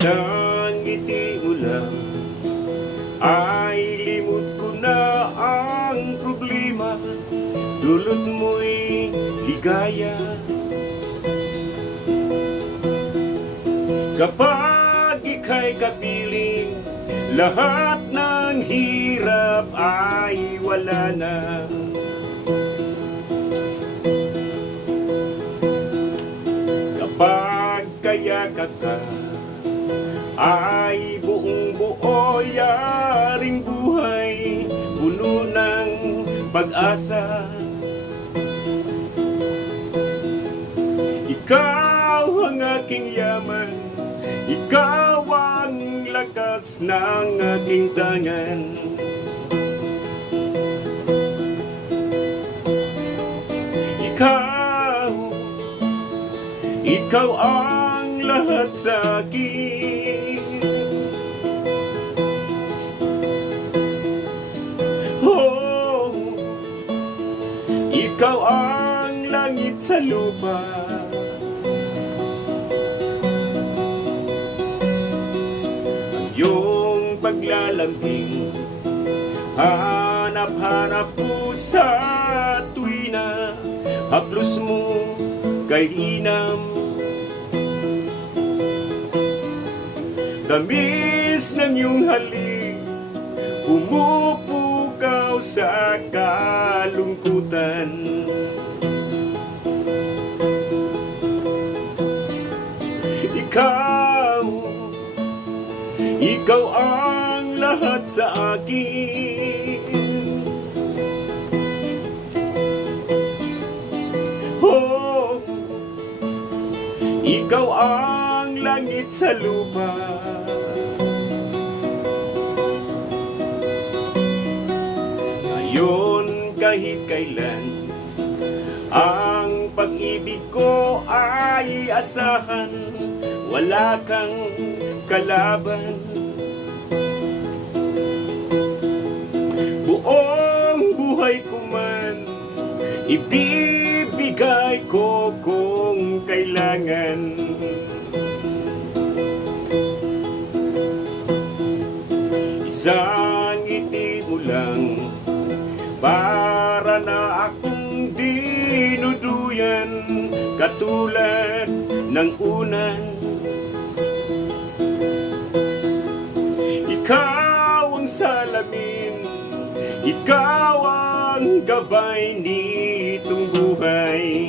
Isang ngiti mo lang ay limot ko na ang problema. Dulot mo'y ligaya. Kapag ika'y kapiling, lahat ng hirap ay wala na. Kapag kayakat ka, ay buong buo yaring buhay, puno ng pag-asa. Ikaw ang aking yaman, ikaw ang lakas ng aking tangan. Ikaw ang lahat sa akin. Oh, ikaw ang langit sa lupa. Ang iyong paglalambing, hanap-hanap ko sa tuwina. Haplos mo kay inam, tamis ng iyong halik, pumupukaw sa kalungkutan. Ikaw ang lahat sa akin. Oh, ikaw ang langit sa lupa. Ngayon kahit kailan, ang pag-ibig ko ay asahan. Wala kang kalaban. Buong buhay ko man, ibibigay ko kung kailangan. Isang ngiti mo lang, para na akong dinuduyan, katulad ng unan. Ikaw ang salamin, ikaw ang gabay nitong buhay.